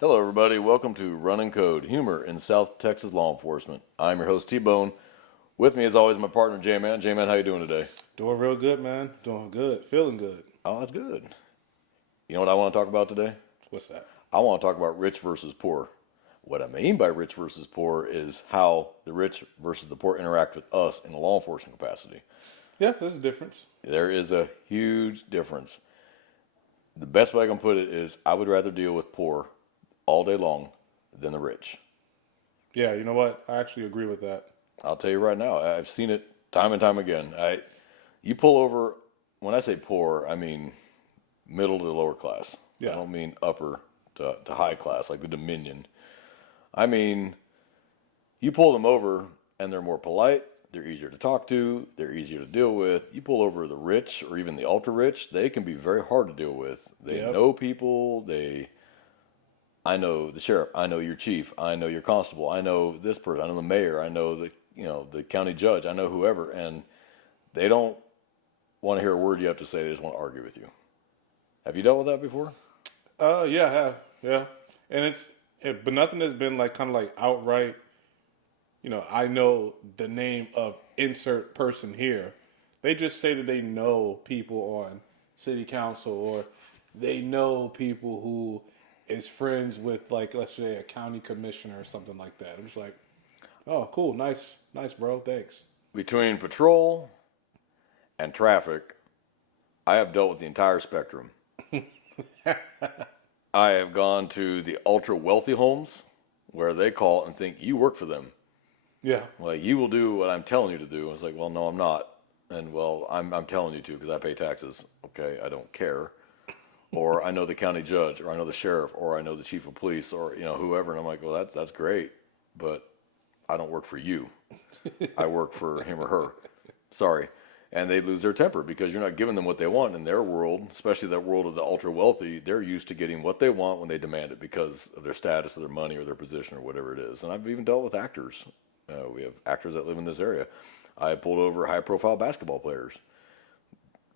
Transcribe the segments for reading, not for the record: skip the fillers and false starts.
Hello, everybody. Welcome to Running Code, humor in South Texas law enforcement. I'm your host, T-Bone. With me, as always, my partner, J-Man. J-Man, how you doing today? Doing real good, man. Doing good. Feeling good. Oh, that's good. You know what I want to talk about today? What's that? I want to talk about rich versus poor. What I mean by rich versus poor is how the rich versus the poor interact with us in a law enforcement capacity. Yeah, there's a difference. There is a huge difference. The best way I can put it is I would rather deal with poor all day long than the rich. Yeah, you know what? I actually agree with that. I'll tell you right now, I've seen it time and time again. You pull over, when I say poor, I mean middle to lower class. I Yeah. don't mean upper to high class, like the Dominion. I mean, you pull them over and they're more polite, they're easier to talk to, they're easier to deal with. You pull over the rich or even the ultra rich, they can be very hard to deal with. They Yep. know people, I know the sheriff, I know your chief, I know your constable, I know this person, I know the mayor, I know the county judge, I know whoever, and they don't want to hear a word you have to say. They just want to argue with you. Have you dealt with that before? Yeah, I have. Yeah, and but nothing has been like kind of like outright. I know the name of insert person here. They just say that they know people on city council or they know people who is friends with, like, let's say a county commissioner or something like that. I'm just like, oh, cool, nice, bro, thanks. Between patrol and traffic, I have dealt with the entire spectrum. I have gone to the ultra wealthy homes where they call and think you work for them. Yeah, Like, you will do what I'm telling you to do. It's like, well, no, I'm not. And, well, I'm telling you to because I pay taxes. Okay, I don't care. Or I know the county judge, or I know the sheriff, or I know the chief of police, or whoever. And I'm like, well, that's great, but I don't work for you. I work for him or her. Sorry. And they lose their temper because you're not giving them what they want in their world, especially that world of the ultra wealthy. They're used to getting what they want when they demand it because of their status, or their money, or their position, or whatever it is. And I've even dealt with actors. We have actors that live in this area. I pulled over high-profile basketball players.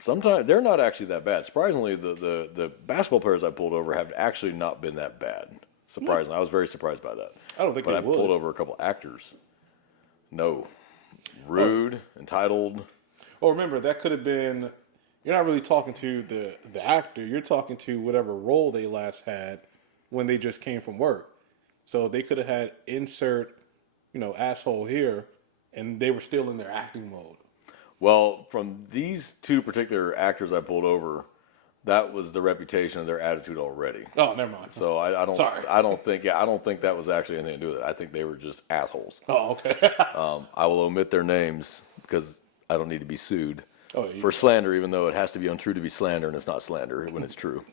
Sometimes they're not actually that bad. Surprisingly, the basketball players I pulled over have actually not been that bad. Surprisingly, I was very surprised by that. I don't think But they I would. pulled over a couple actors. No, Oh, rude, entitled. oh, remember that could have been. You're not really talking to the actor. You're talking to whatever role they last had when they just came from work. So they could have had insert, asshole here, and they were still in their acting mode. Well, from these two particular actors I pulled over, that was the reputation of their attitude already. Oh, never mind. So I don't Sorry. I don't think that was actually anything to do with it. I think they were just assholes. Oh, okay. I will omit their names because I don't need to be sued Oh, for slander, even though it has to be untrue to be slander, and it's not slander when it's true.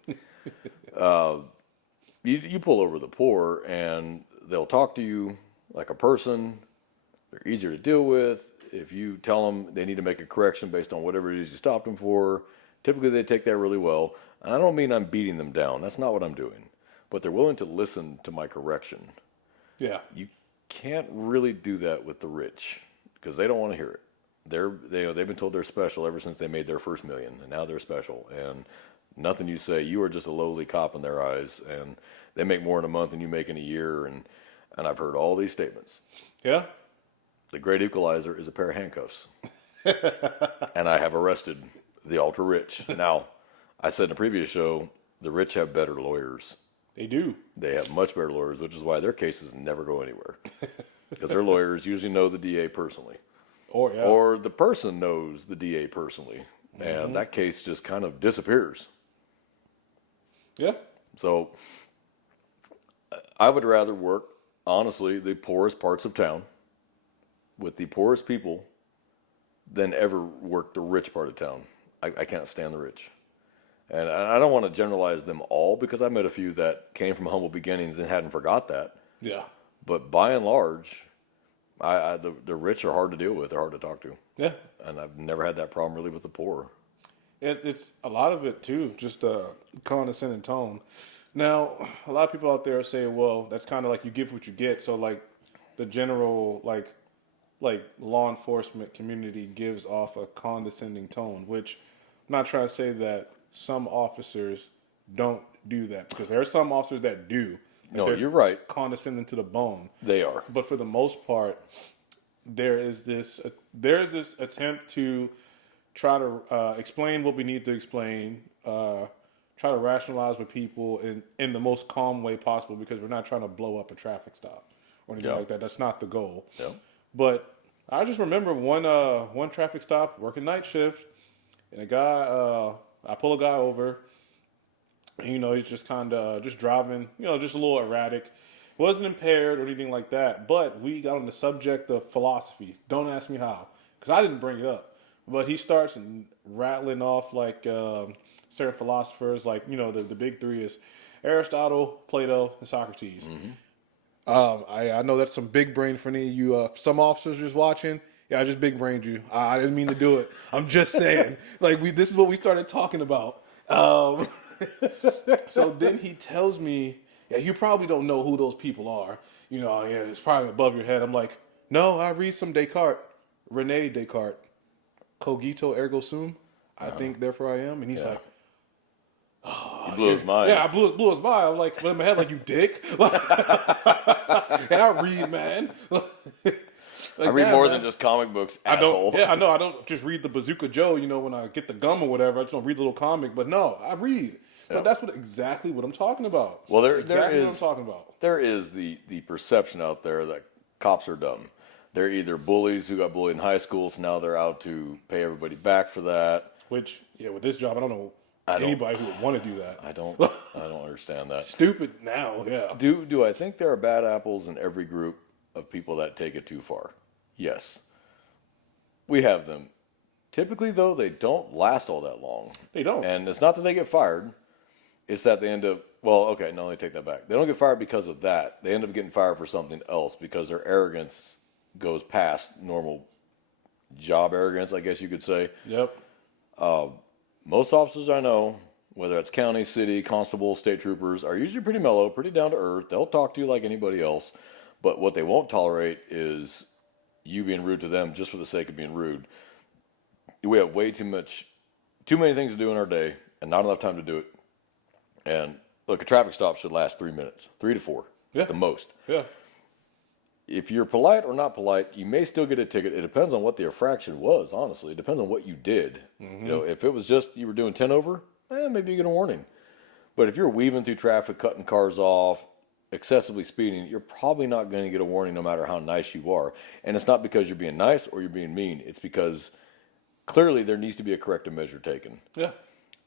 You pull over the poor, and they'll talk to you like a person. They're easier to deal with. If you tell them they need to make a correction based on whatever it is you stopped them for, typically they take that really well. And I don't mean I'm beating them down. That's not what I'm doing. But they're willing to listen to my correction. Yeah. You can't really do that with the rich because they don't want to hear it. They've been told they're special ever since they made their first million, and now they're special. And nothing you say, you are just a lowly cop in their eyes, and they make more in a month than you make in a year. And I've heard all these statements. Yeah. The great equalizer is a pair of handcuffs. And I have arrested the ultra rich. Now, I said in a previous show, the rich have better lawyers. They do. They have much better lawyers, which is why their cases never go anywhere. Because their lawyers usually know the DA personally. Or yeah. Or the person knows the DA personally. And that case just kind of disappears. Yeah. So I would rather work, honestly, the poorest parts of town with the poorest people than ever work the rich part of town. I can't stand the rich. And I don't want to generalize them all because I met a few that came from humble beginnings and hadn't forgot that. Yeah. But by and large, the rich are hard to deal with. They're hard to talk to. Yeah. And I've never had that problem really with the poor. It's a lot of it too, just a condescending tone. Now, a lot of people out there say, well, that's kind of like you give what you get. So like the general like law enforcement community gives off a condescending tone, which I'm not trying to say that some officers don't do that because there are some officers that do. No, They're you're right. condescending to the bone. They are. But for the most part, there is this attempt to try to explain what we need to explain, try to rationalize with people in the most calm way possible, because we're not trying to blow up a traffic stop or anything Yeah. like that. That's not the goal. Yeah. But I just remember one traffic stop, working night shift, and a guy, I pull a guy over. You know, he's just kind of just driving, you know, just a little erratic. Wasn't impaired or anything like that. But we got on the subject of philosophy. Don't ask me how, because I didn't bring it up. But he starts rattling off like certain philosophers, like, you know, the big three is Aristotle, Plato, and Socrates. I know that's some big brain for any of you some officers just watching. Yeah, I just big brained you. I didn't mean to do it. I'm just saying. Like, this is what we started talking about. So then he tells me, yeah, you probably don't know who those people are. You know, yeah, it's probably above your head. I'm like, no, I read some Descartes, Rene Descartes, cogito ergo sum. I think, therefore I am. And he's like, He blew his mind. yeah, I blew his mind. I'm like, in my head, like, you dick. And I read, man. I read more than just comic books, asshole. I know. I don't just read the Bazooka Joe, you know, when I get the gum or whatever. I just don't read the little comic. But no, I read. But that's exactly what I'm talking about. Well, there exactly is what I'm talking about. There is the perception out there that cops are dumb. They're either bullies who got bullied in high school, so now they're out to pay everybody back for that. Which, yeah, with this job, I don't know anybody who would want to do that. I don't understand that. Stupid now, yeah. Do I think there are bad apples in every group of people that take it too far? Yes. We have them. Typically, though, they don't last all that long. They don't. And it's not that they get fired. It's that they end up, well, okay, no, let me take that back. They don't get fired because of that. They end up getting fired for something else because their arrogance goes past normal job arrogance, I guess you could say. Yep. Most officers I know, whether it's county, city, constable, state troopers, are usually pretty mellow, pretty down to earth. They'll talk to you like anybody else. But what they won't tolerate is you being rude to them just for the sake of being rude. We have way too many things to do in our day and not enough time to do it. And look, a traffic stop should last 3 minutes, 3 to 4 at the most. Yeah. If you're polite or not polite, you may still get a ticket. It depends on what the infraction was, honestly. It depends on what you did. You know, if it was just you were doing 10 over, maybe you get a warning. But if you're weaving through traffic, cutting cars off, excessively speeding, you're probably not going to get a warning no matter how nice you are. And it's not because you're being nice or you're being mean. It's because clearly there needs to be a corrective measure taken. Yeah.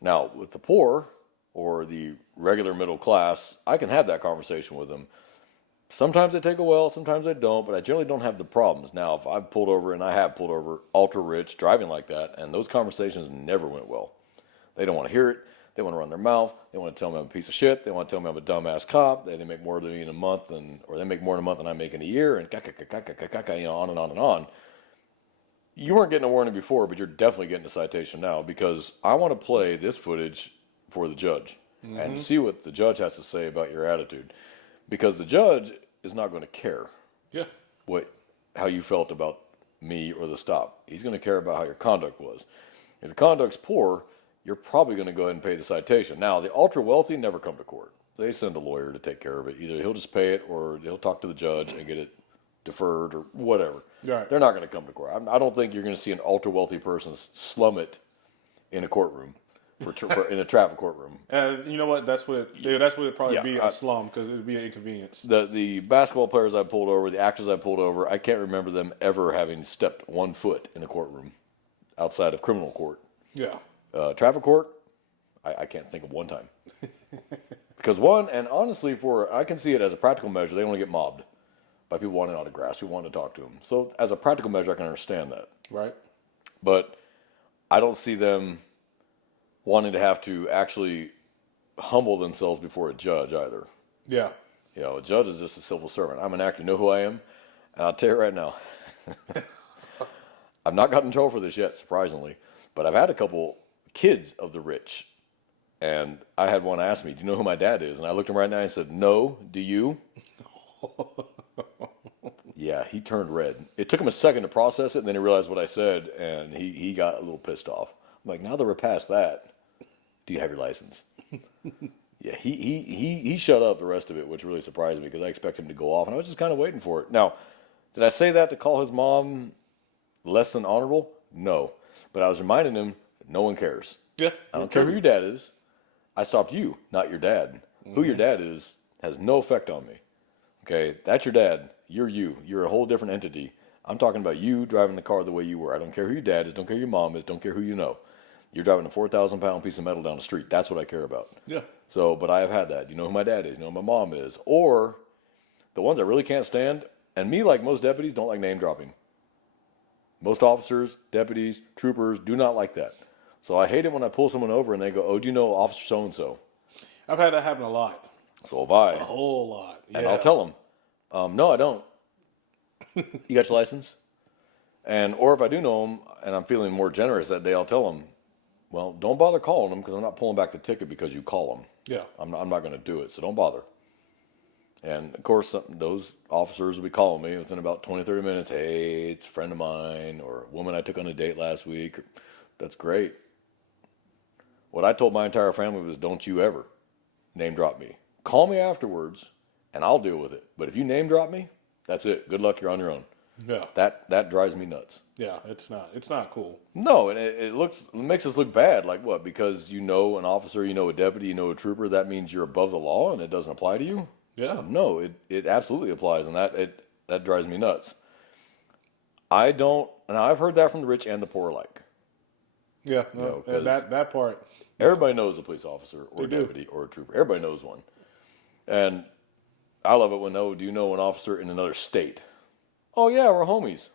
Now, with the poor or the regular middle class, I can have that conversation with them. Sometimes they take a while, sometimes they don't, but I generally don't have the problems. Now, if I've pulled over, and I have pulled over ultra rich driving like that, and those conversations never went well. They don't want to hear it. They want to run their mouth. They want to tell me I'm a piece of shit. They want to tell me I'm a dumbass cop. They make more than me in a month, or they make more in a month than I make in a year, and you know, on and on and on. You weren't getting a warning before, but you're definitely getting a citation now because I want to play this footage for the judge and see what the judge has to say about your attitude, because the judge is not going to care how you felt about me or the stop. He's going to care about how your conduct was. If the conduct's poor, you're probably going to go ahead and pay the citation. Now, the ultra wealthy never come to court. They send a lawyer to take care of it. Either he'll just pay it or he'll talk to the judge and get it deferred or whatever. Right. They're not going to come to court. I don't think you're going to see an ultra wealthy person slum it in a courtroom, in a traffic courtroom. And you know what? That's what it'd probably be, I- a slum, because it'd be an inconvenience. The basketball players I pulled over, the actors I pulled over, I can't remember them ever having stepped 1 foot in a courtroom outside of criminal court. Yeah. Traffic court, I can't think of one time. Because and honestly, I can see it as a practical measure, they want to get mobbed by people wanting autographs, who want to talk to them. So as a practical measure, I can understand that. Right. But I don't see them wanting to have to actually humble themselves before a judge either. Yeah. You know, a judge is just a civil servant. I'm an actor. You know who I am? And I'll tell you right now, I've not gotten in trouble for this yet, surprisingly. But I've had a couple kids of the rich. And I had one ask me, do you know who my dad is? And I looked him right now and said, no, do you? Yeah, he turned red. It took him a second to process it, and then he realized what I said, and he got a little pissed off. I'm like, now that we're past that, do you have your license? Yeah, he shut up the rest of it, which really surprised me because I expect him to go off, and I was just kind of waiting for it. Now, did I say that to call his mom less than honorable? No, but I was reminding him no one cares. Yeah. I don't care who your dad is. I stopped you, not your dad. Who your dad is has no effect on me. Okay, that's your dad. You're you. You're a whole different entity. I'm talking about you driving the car the way you were. I don't care who your dad is. Don't care who your mom is. Don't care who you know. You're driving a 4,000-pound piece of metal down the street. That's what I care about. Yeah. So, but I have had that. You know who my dad is. You know who my mom is. Or the ones I really can't stand, and me, like most deputies, don't like name dropping. Most officers, deputies, troopers do not like that. So I hate it when I pull someone over and they go, "Oh, do you know Officer so-and-so?" I've had that happen a lot. So have I. A whole lot. Yeah. And I'll tell them, "No, I don't." You got your license? And or if I do know them and I'm feeling more generous that day, I'll tell them, "Well, don't bother calling them because I'm not pulling back the ticket because you call them. Yeah. I'm not going to do it, so don't bother." And of course, those officers will be calling me within about 20, 30 minutes. "Hey, it's a friend of mine or a woman I took on a date last week." That's great. What I told my entire family was, don't you ever name drop me. Call me afterwards and I'll deal with it. But if you name drop me, that's it. Good luck, you're on your own. Yeah. That drives me nuts. Yeah. It's not cool. No, and it makes us look bad. Like what? Because you know an officer, you know a deputy, you know a trooper, that means you're above the law and it doesn't apply to you? Yeah. No, it absolutely applies, and that drives me nuts. I don't, and I've heard that from the rich and the poor alike. Yeah. You know, No, that part. Everybody knows a police officer or a They do. deputy or a trooper. Everybody knows one. And I love it when, "Oh, do you know an officer in another state?" "Oh, yeah, we're homies."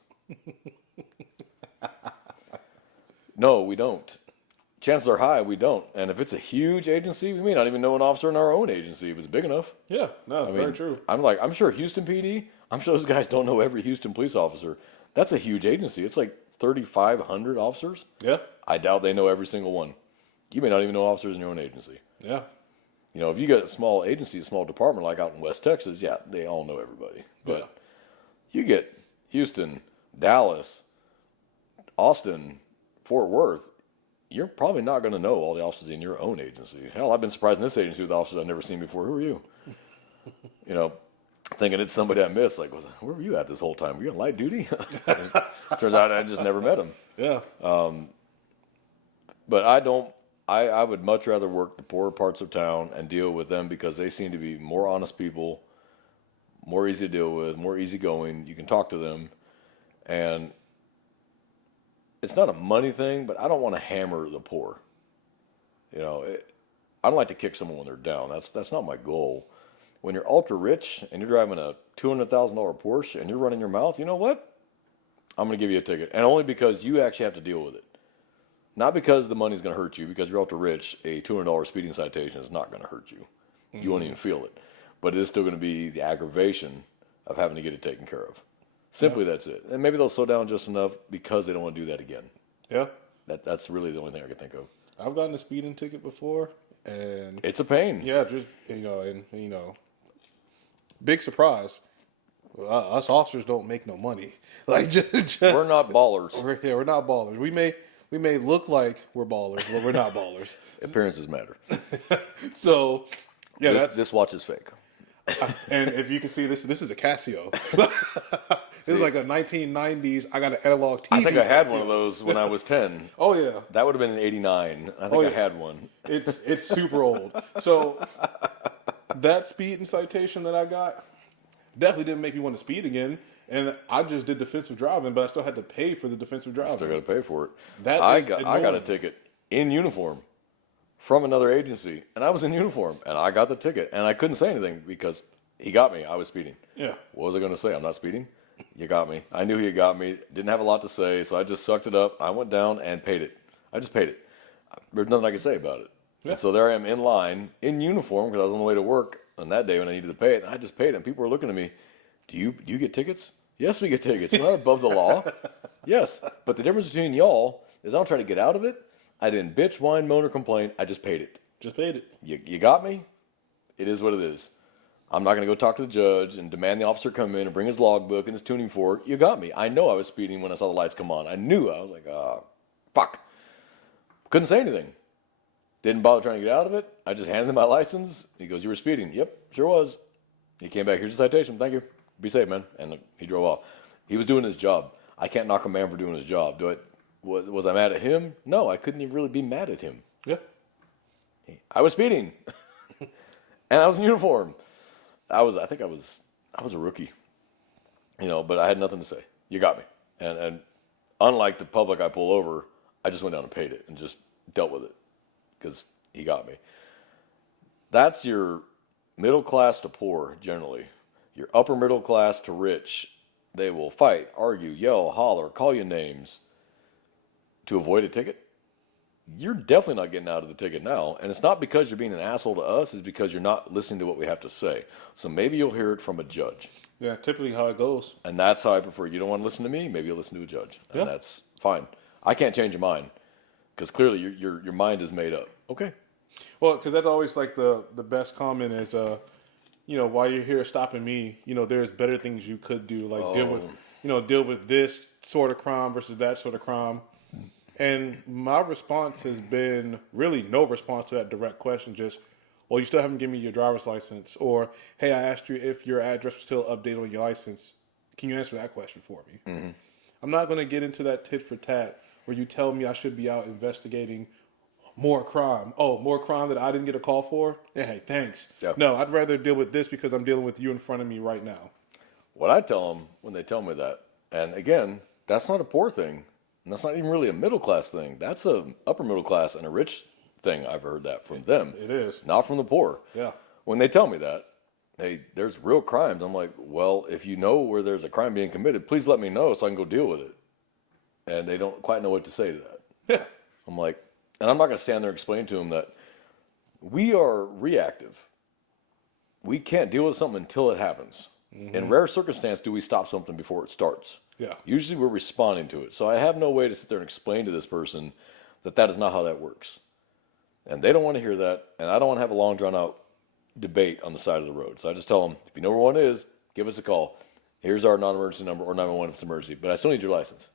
No, we don't. Chances are high we don't. And if it's a huge agency, we may not even know an officer in our own agency if it's big enough. Yeah. No, I very mean, true. I'm sure Houston PD, I'm sure those guys don't know every Houston police officer. That's a huge agency. It's like 3,500 officers. Yeah. I doubt they know every single one. You may not even know officers in your own agency. Yeah. You know, if you got a small agency, a small department like out in West Texas, yeah, they all know everybody. But Yeah. you get Houston, Dallas, Austin, Fort Worth, you're probably not going to know all the officers in your own agency. Hell, I've been surprised in this agency with officers I've never seen before. Who are you? You know, thinking it's somebody I missed. Like, where were you at this whole time? Were you on light duty? Turns out I just never met him. Yeah. But I would much rather work the poorer parts of town and deal with them because they seem to be more honest people, more easy to deal with, more easygoing. You can talk to them. And it's not a money thing, but I don't want to hammer the poor. You know, I don't like to kick someone when they're down. That's not my goal. When you're ultra rich and you're driving a $200,000 Porsche and you're running your mouth, you know what? I'm going to give you a ticket. And only because you actually have to deal with it. Not because the money's going to hurt you, because you're ultra rich, a $200 speeding citation is not going to hurt you. You won't even feel it. But it is still going to be the aggravation of having to get it taken care of. Simply that's it. And maybe they'll slow down just enough because they don't want to do that again. Yeah. That's really the only thing I can think of. I've gotten a speeding ticket before, and It's a pain. yeah, just big surprise. Us officers don't make no money. Like just We're not ballers. we're not ballers. We may look like we're ballers, but we're not ballers. Appearances matter. So yeah, This watch is fake. and if you can see this is a Casio. This is like a 1990s. I got an analog TV. I think I had Casio. one of those when I was 10. Oh yeah, That would have been in '89. I think Oh, I yeah. had one. it's super old. So that speeding citation that I got definitely didn't make me want to speed again. And I just did defensive driving, but I still had to pay for the defensive driving. Still got to pay for it. That I is got a annoying. ticket in uniform from another agency, and I was in uniform, and I got the ticket, and I couldn't say anything because he got me. I was speeding. Yeah. What was I going to say? I'm not speeding. You got me. I knew he had got me. Didn't have a lot to say, so I just sucked it up. I went down and paid it. I just paid it. There's nothing I could say about it. Yeah. And so there I am in line, in uniform, because I was on the way to work on that day when I needed to pay it. And I just paid it. And people were looking at me, do you get tickets? Yes, we get tickets. We're not above the law. Yes. But the difference between y'all is I don't try to get out of it. I didn't bitch, whine, moan, or complain. I just paid it. Just paid it. You got me? It is what it is. I'm not going to go talk to the judge and demand the officer come in and bring his logbook and his tuning fork. You got me. I know I was speeding when I saw the lights come on. I knew. I was like, fuck. Couldn't say anything. Didn't bother trying to get out of it. I just handed him my license. He goes, "You were speeding." Yep, sure was. He came back. "Here's a citation. Thank you. Be safe, man." And he drove off. He was doing his job. I can't knock a man for doing his job. Was I mad at him? No, I couldn't even really be mad at him. Yeah. I was speeding, and I was in uniform. I think I was a rookie, but I had nothing to say. You got me. And unlike the public I pull over, I just went down and paid it and just dealt with it because he got me. That's your middle class to poor, generally. Your upper middle class to rich, they will fight, argue, yell, holler, call you names to avoid a ticket. You're definitely not getting out of the ticket now. And it's not because you're being an asshole to us, it's because you're not listening to what we have to say. So maybe you'll hear it from a judge. Yeah, typically how it goes. And that's how I prefer. You don't want to listen to me, maybe you'll listen to a judge. And that's fine. I can't change your mind because clearly your mind is made up. Okay. Well, because that's always like the best comment is, while you're here stopping me, there's better things you could do, like deal with this sort of crime versus that sort of crime. And my response has been really no response to that direct question. Just, well, you still haven't given me your driver's license, or hey, I asked you if your address was still updated on your license. Can you answer that question for me? Mm-hmm. I'm not going to get into that tit for tat where you tell me I should be out investigating more crime. Oh, more crime that I didn't get a call for? Hey, thanks. Yeah. No, I'd rather deal with this because I'm dealing with you in front of me right now. What I tell them when they tell me that, and again, that's not a poor thing. And that's not even really a middle class thing. That's a upper middle class and a rich thing. I've heard that from them. It is. Not from the poor. Yeah. When they tell me that, hey, there's real crimes. I'm like, well, if you know where there's a crime being committed, please let me know so I can go deal with it. And they don't quite know what to say to that. Yeah. I'm like, and I'm not going to stand there and explain to them that we are reactive. We can't deal with something until it happens. Mm-hmm. In rare circumstance, do we stop something before it starts? Yeah. Usually we're responding to it. So I have no way to sit there and explain to this person that is not how that works. And they don't want to hear that. And I don't want to have a long drawn out debate on the side of the road. So I just tell them, if you know where one is, give us a call. Here's our non-emergency number or 911 if it's emergency. But I still need your license.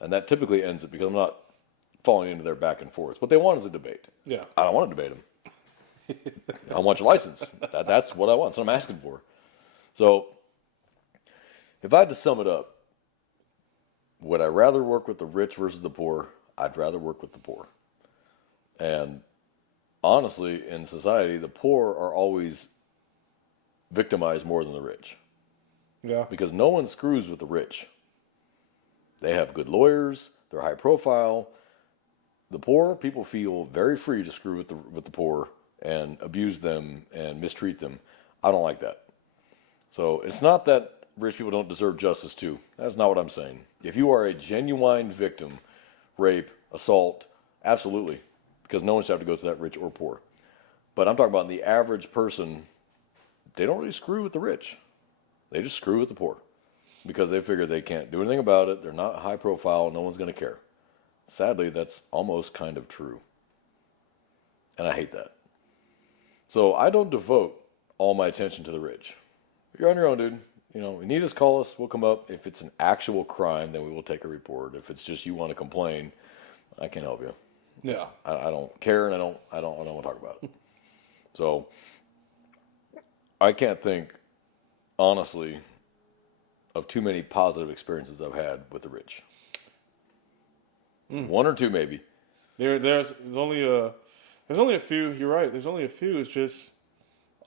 And that typically ends it because I'm not falling into their back and forth. What they want is a debate. Yeah. I don't want to debate them. I want your license. That's what I want. That's what I'm asking for. So if I had to sum it up, would I rather work with the rich versus the poor? I'd rather work with the poor. And honestly, in society, the poor are always victimized more than the rich. Yeah. Because no one screws with the rich. They have good lawyers. They're high profile. The poor, people feel very free to screw with the poor and abuse them and mistreat them. I don't like that. So it's not that rich people don't deserve justice too. That's not what I'm saying. If you are a genuine victim, rape, assault, absolutely. Because no one should have to go through that, rich or poor. But I'm talking about the average person, they don't really screw with the rich. They just screw with the poor. Because they figure they can't do anything about it. They're not high profile. No one's going to care. Sadly, that's almost kind of true. And I hate that. So I don't devote all my attention to the rich. You're on your own, dude. You need us, call us. We'll come up. If it's an actual crime, then we will take a report. If it's just you want to complain, I can't help you. Yeah. I don't care, and I don't want to talk about it. So I can't think, honestly, of too many positive experiences I've had with the rich. One or two, maybe. There's only a few. You're right. There's only a few. It's just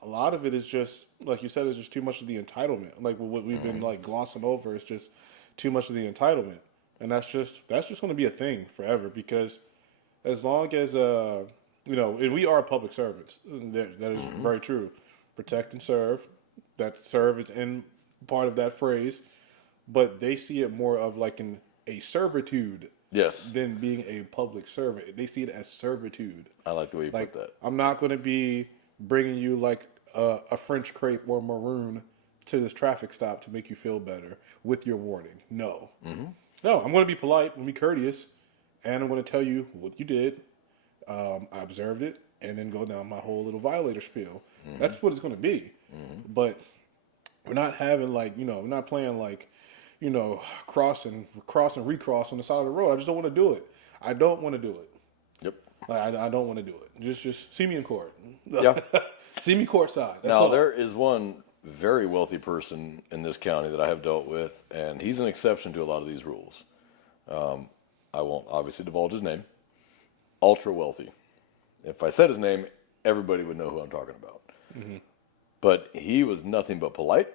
a lot of it is just like you said. It's just too much of the entitlement. Like what we've been like glossing over. It's just too much of the entitlement, and that's just going to be a thing forever. Because as long as and we are public servants. That is very true. Protect and serve. That serve is in part of that phrase, but they see it more of like a servitude. Yes. Than being a public servant. They see it as servitude. I like the way you put that. I'm not going to be bringing you like a French crepe or maroon to this traffic stop to make you feel better with your warning. No. Mm-hmm. No, I'm going to be polite, I'm going to be courteous, and I'm going to tell you what you did. I observed it, and then go down my whole little violator spiel. Mm-hmm. That's what it's going to be. Mm-hmm. But we're not having we're not playing cross and recross on the side of the road. I just don't want to do it. I don't want to do it. Yep. Like, I don't want to do it. Just see me in court. Yeah. See me courtside. That's Now, all. there is one very wealthy person in this county that I have dealt with, and he's an exception to a lot of these rules. I won't obviously divulge his name. Ultra wealthy. If I said his name, everybody would know who I'm talking about. But he was nothing but polite.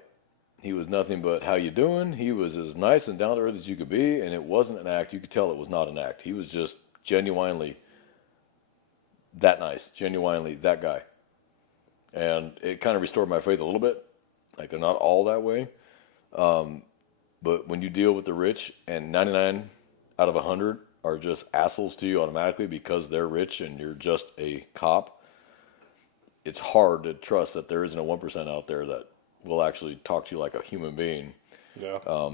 He was nothing but how you doing. He was as nice and down to earth as you could be, and it wasn't an act. You could tell it was not an act. He was just genuinely that nice, genuinely that guy. And it kind of restored my faith a little bit. Like, they're not all that way. But when you deal with the rich, and 99 out of 100 are just assholes to you automatically because they're rich and you're just a cop, it's hard to trust that there isn't a 1% out there that will actually talk to you like a human being. Yeah.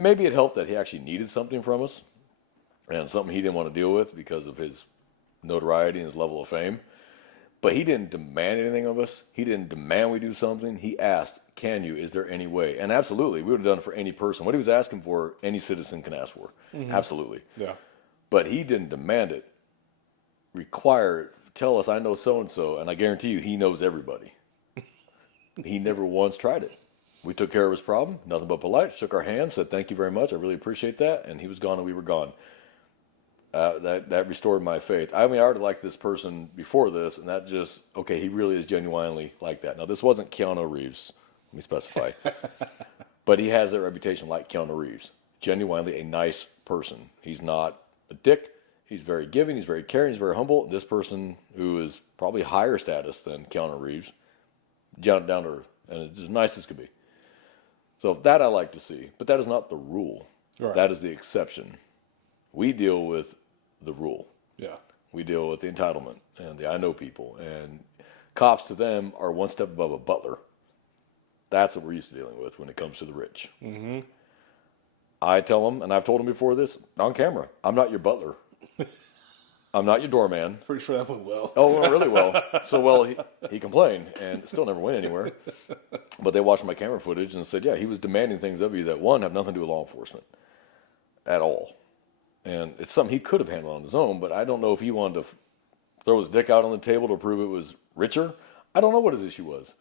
Maybe it helped that he actually needed something from us and something he didn't want to deal with because of his notoriety and his level of fame. But he didn't demand anything of us. He didn't demand we do something. He asked, can you? Is there any way? And absolutely, we would have done it for any person. What he was asking for, any citizen can ask for. Absolutely. Yeah. But he didn't demand it. Require it. Tell us, I know so-and-so, and I guarantee you he knows everybody. He never once tried it. We took care of his problem, nothing but polite, shook our hands, said thank you very much, I really appreciate that, and he was gone and we were gone. That restored my faith. I mean, I already liked this person before this, and that just, okay, he really is genuinely like that. Now, this wasn't Keanu Reeves, let me specify, but he has that reputation like Keanu Reeves. Genuinely a nice person. He's not a dick. He's very giving. He's very caring. He's very humble. This person, who is probably higher status than Keanu Reeves, down to earth, and it's as nice as could be. So that I like to see, but that is not the rule. Right. That is the exception. We deal with the rule. Yeah. We deal with the entitlement and the I know people, and cops to them are one step above a butler. That's what we're used to dealing with when it comes to the rich. Mm-hmm. I tell them, and I've told them before this on camera, I'm not your butler. I'm not your doorman. Pretty sure that went well. Oh, it went really well. So well, he complained and still never went anywhere. But they watched my camera footage and said, yeah, he was demanding things of you that, one, have nothing to do with law enforcement at all. And it's something he could have handled on his own, but I don't know if he wanted to throw his dick out on the table to prove it was richer. I don't know what his issue was.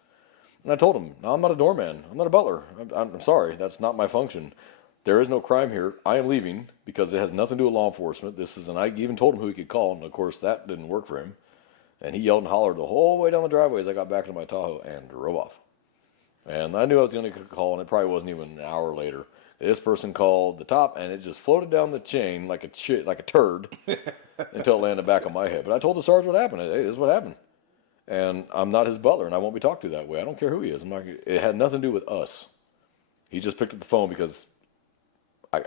And I told him, no, I'm not a doorman. I'm not a butler. I'm sorry. That's not my function. There is no crime here. I am leaving because it has nothing to do with law enforcement. And I even told him who he could call, and of course that didn't work for him. And he yelled and hollered the whole way down the driveway as I got back into my Tahoe and drove off. And I knew I was going to call, and it probably wasn't even an hour later. This person called the top, and it just floated down the chain like a turd until it landed back on my head. But I told the sergeant what happened. Hey, this is what happened. And I'm not his butler, and I won't be talked to that way. I don't care who he is. It had nothing to do with us. He just picked up the phone because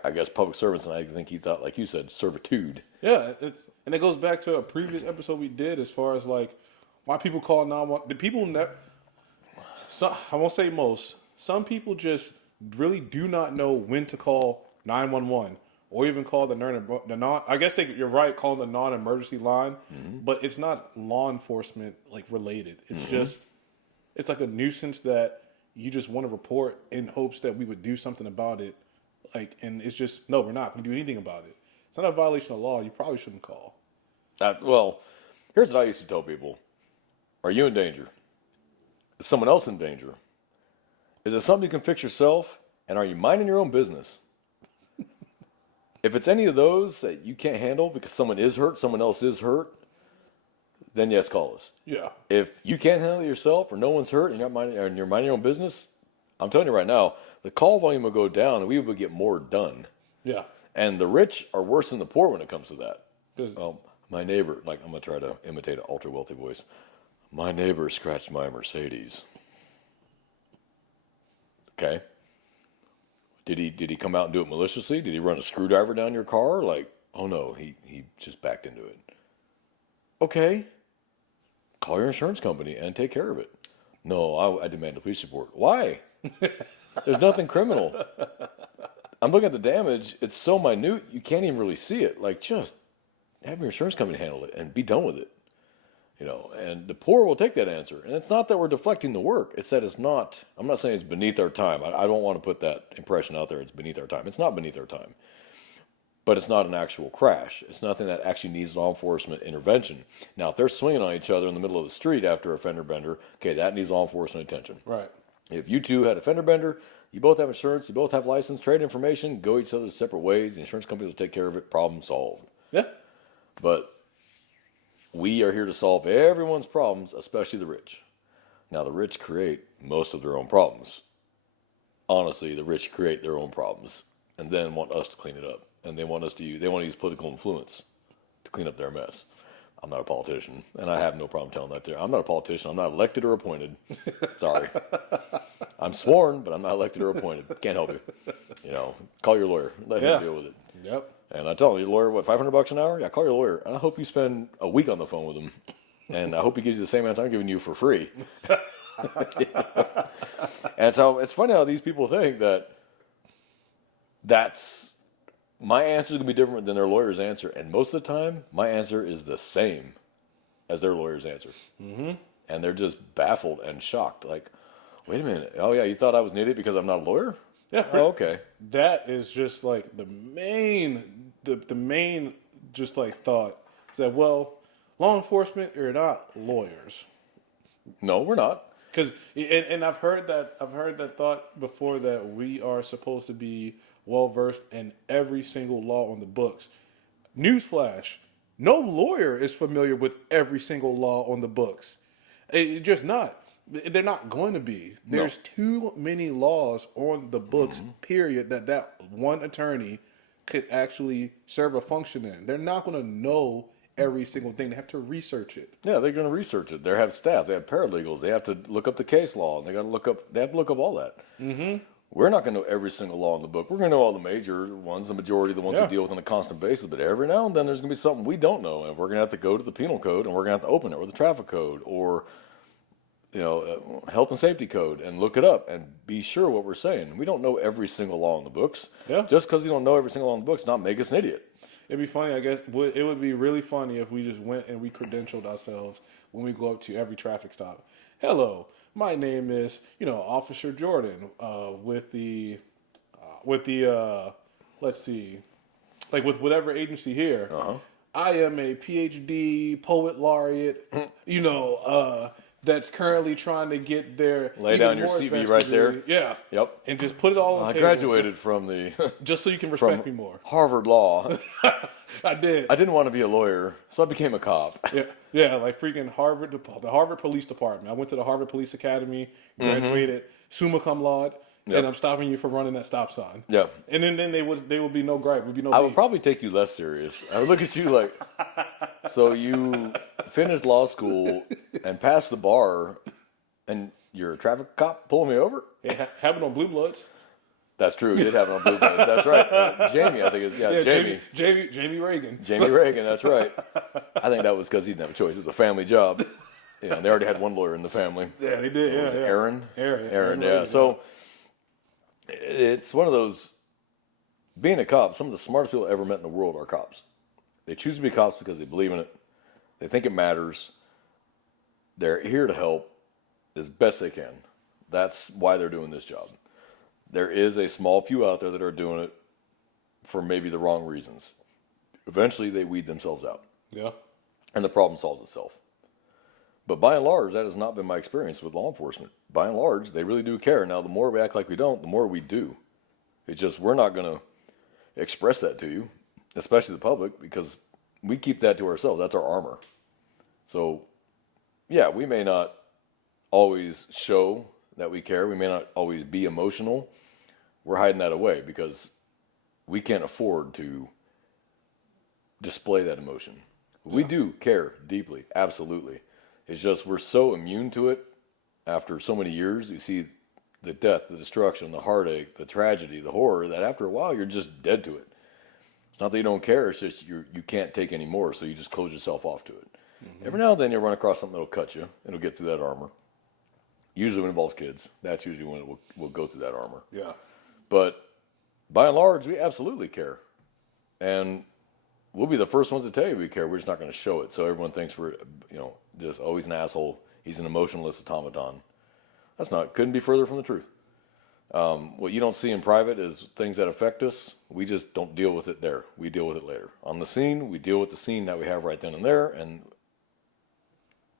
I guess public servants, and I think he thought, like you said, servitude. Yeah, and it goes back to a previous episode we did as far as like why people call 911. The people I won't say most. Some people just really do not know when to call 911 or even call the non. I guess you're right, calling the non-emergency line, but it's not law enforcement like related. It's just it's like a nuisance that you just want to report in hopes that we would do something about it. And it's just, no, we're not going to do anything about it. It's not a violation of law. You probably shouldn't call. Well, here's what I used to tell people. Are you in danger? Is someone else in danger? Is it something you can fix yourself? And are you minding your own business? If it's any of those that you can't handle because someone is hurt, someone else is hurt, then yes, call us. Yeah. If you can't handle it yourself or no one's hurt and you're minding your own business, I'm telling you right now, the call volume will go down and we will get more done. Yeah. And the rich are worse than the poor when it comes to that. 'Cause- My neighbor, I'm going to try to imitate an ultra wealthy voice. My neighbor scratched my Mercedes. Okay. Did he come out and do it maliciously? Did he run a screwdriver down your car? Like, oh no, he just backed into it. Okay. Call your insurance company and take care of it. No, I demand a police report. Why? There's nothing criminal. I'm looking at the damage. It's so minute, you can't even really see it. Like, just have your insurance company handle it and be done with it. And the poor will take that answer. And it's not that we're deflecting the work. It's that it's not, I'm not saying it's beneath our time. I don't want to put that impression out there. It's beneath our time. It's not beneath our time. but it's not an actual crash. It's nothing that actually needs law enforcement intervention. Now, if they're swinging on each other in the middle of the street after a fender bender, okay, that needs law enforcement attention. Right. If you two had a fender bender, you both have insurance, you both have license, trade information, go each other's separate ways. The insurance company will take care of it. Problem solved. Yeah. But we are here to solve everyone's problems, especially the rich. Now, the rich create most of their own problems. Honestly, the rich create their own problems and then want us to clean it up. And they want to use political influence to clean up their mess. I'm not a politician, and I have no problem telling that there. I'm not a politician. I'm not elected or appointed. Sorry. I'm sworn, but I'm not elected or appointed. Can't help you. Call your lawyer. Let him deal with it. Yep. And I tell him, your lawyer, what, $500 an hour? Yeah, call your lawyer. And I hope you spend a week on the phone with him. And I hope he gives you the same answer I'm giving you for free. And so it's funny how these people think that my answer is going to be different than their lawyer's answer. And most of the time, my answer is the same as their lawyer's answer. Mm-hmm. And they're just baffled and shocked. Like, wait a minute. Oh, yeah, you thought I was an idiot because I'm not a lawyer? Yeah. Oh, okay. That is just like the main just like thought is that, well, law enforcement are not lawyers. No, we're not. Because and I've heard that thought before, that we are supposed to be well versed in every single law on the books. Newsflash: no lawyer is familiar with every single law on the books. It's just not. They're not going to be. There's too many laws on the books, period, that one attorney could actually serve a function in. They're not going to know every single thing. They have to research it. Yeah, they're going to research it. They have staff. They have paralegals. They have to look up the case law, and they have to look up all that. Mm-hmm. We're not going to know every single law in the book. We're going to know all the major ones, the majority of the ones we deal with on a constant basis. But every now and then, there's going to be something we don't know, and we're going to have to go to the penal code, and we're going to have to open it, or the traffic code, or health and safety code, and look it up and be sure what we're saying. We don't know every single law in the books. Yeah. Just because you don't know every single law in the books, not make us an idiot. It'd be funny, I guess. It would be really funny if we just went and we credentialed ourselves when we go up to every traffic stop. Hello, my name is, Officer Jordan, with the let's see, like with whatever agency here. I am a PhD poet laureate, that's currently trying to get their Lay even down your more CV advanced right degree. there. Yeah. Yep. And just put it all on the I table. graduated from the Just so you can respect me more. Harvard Law. I did. I didn't want to be a lawyer, so I became a cop. Yeah, like freaking the Harvard Police Department. I went to the Harvard Police Academy, graduated, summa cum laude, and I'm stopping you for running that stop sign. Yeah. And then they would be no gripe, would be no I beef. would probably take you less serious. I would look at you like, so you finished law school and passed the bar, and you're a traffic cop pulling me over? Yeah, having on Blue Bloods. That's true. He did have it on Blue Bloods. That's right. Jamie, I think is Jamie. Jamie Reagan. Jamie Reagan. That's right. I think that was because he didn't have a choice. It was a family job. They already had one lawyer in the family. Yeah, they did. Was it Aaron? Aaron. Yeah. So it's one of those. Being a cop, some of the smartest people I ever met in the world are cops. They choose to be cops because they believe in it. They think it matters. They're here to help as best they can. That's why they're doing this job. There is a small few out there that are doing it for maybe the wrong reasons. Eventually, they weed themselves out. Yeah. And the problem solves itself. But by and large, that has not been my experience with law enforcement. By and large, they really do care. Now, the more we act like we don't, the more we do. It's just we're not going to express that to you, especially the public, because we keep that to ourselves. That's our armor. So, yeah, we may not always show that we care. We may not always be emotional. We're hiding that away because we can't afford to display that emotion. We do care deeply, absolutely. It's just we're so immune to it after so many years. You see the death, the destruction, the heartache, the tragedy, the horror, that after a while you're just dead to it. It's not that you don't care, it's just you can't take any more, so you just close yourself off to it. Mm-hmm. Every now and then you'll run across something that'll cut you. It'll get through that armor. Usually when it involves kids. That's usually when it will go through that armor. Yeah. But by and large, we absolutely care. And we'll be the first ones to tell you we care. We're just not going to show it. So everyone thinks we're, just always an asshole. He's an emotionless automaton. Couldn't be further from the truth. What you don't see in private is things that affect us. We just don't deal with it there. We deal with it later. On the scene, we deal with the scene that we have right then and there and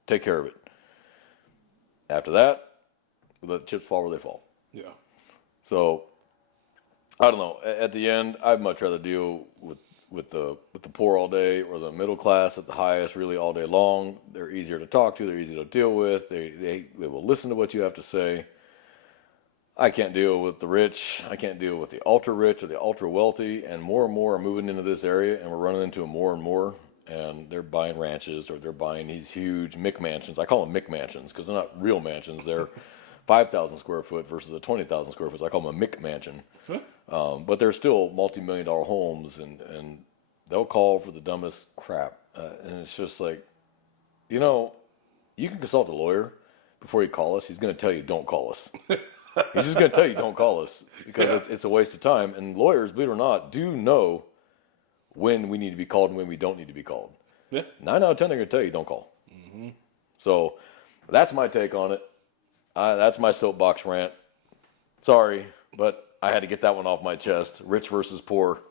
take care of it. After that, we let the chips fall where they fall. Yeah. So, I don't know. At the end, I'd much rather deal with the poor all day or the middle class at the highest really all day long. They're easier to talk to. They're easy to deal with. They will listen to what you have to say. I can't deal with the rich. I can't deal with the ultra rich or the ultra wealthy. And more are moving into this area, and we're running into them more and more. And they're buying ranches or they're buying these huge McMansions. I call them McMansions because they're not real mansions. They're 5,000 square foot versus a 20,000 square foot. So I call them a McMansion. But they're still multi-million-dollar homes, and they'll call for the dumbest crap. And it's just like, you can consult a lawyer before you call us. He's going to tell you don't call us. He's just going to tell you don't call us because it's a waste of time. And lawyers, believe it or not, do know when we need to be called and when we don't need to be called. Yeah. 9 out of 10, they're going to tell you don't call. Mm-hmm. So that's my take on it. That's my soapbox rant. Sorry, but I had to get that one off my chest. Rich versus poor.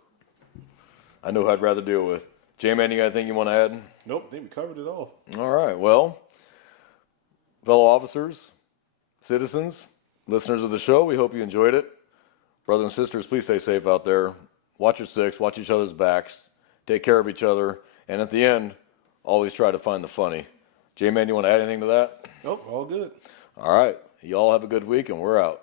I know who I'd rather deal with. J-Man, you got anything you want to add? Nope, I think we covered it all. All right. Well, fellow officers, citizens, listeners of the show, we hope you enjoyed it. Brothers and sisters, please stay safe out there. Watch your six. Watch each other's backs. Take care of each other. And at the end, always try to find the funny. J-Man, you want to add anything to that? Nope, all good. All right. You all have a good week, and we're out.